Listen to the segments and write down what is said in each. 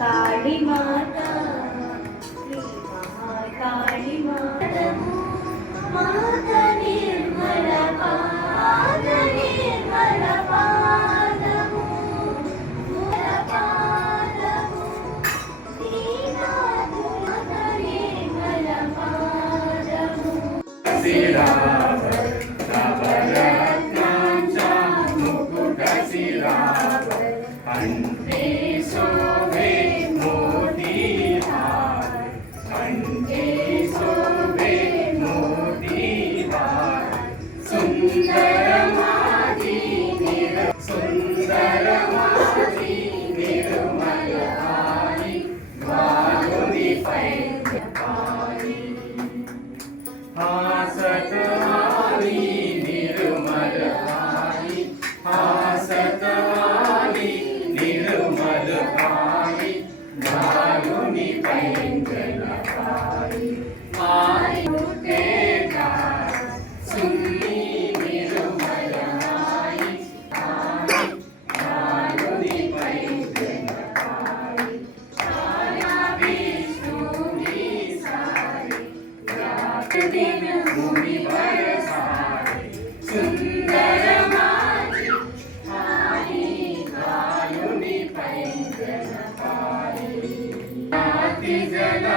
காளிமா Kizana,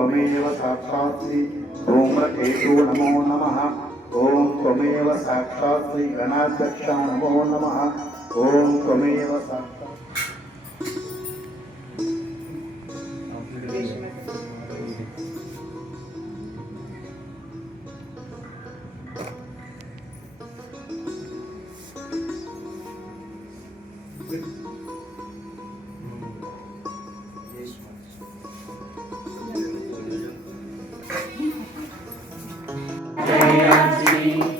त्वमेव साक्षात् श्री धूम्रकेतु नमो नमः ॐ त्वमेव साक्षात् श्री गणाध्यक्षा नमो नमः ॐ त्वमेव साक्षात् Amém.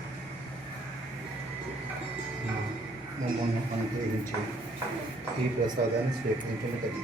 మమ్మల్ని అనుగ్రహించి ఈ ప్రసాదాన్ని స్వీకరించిన స్వీకరించడం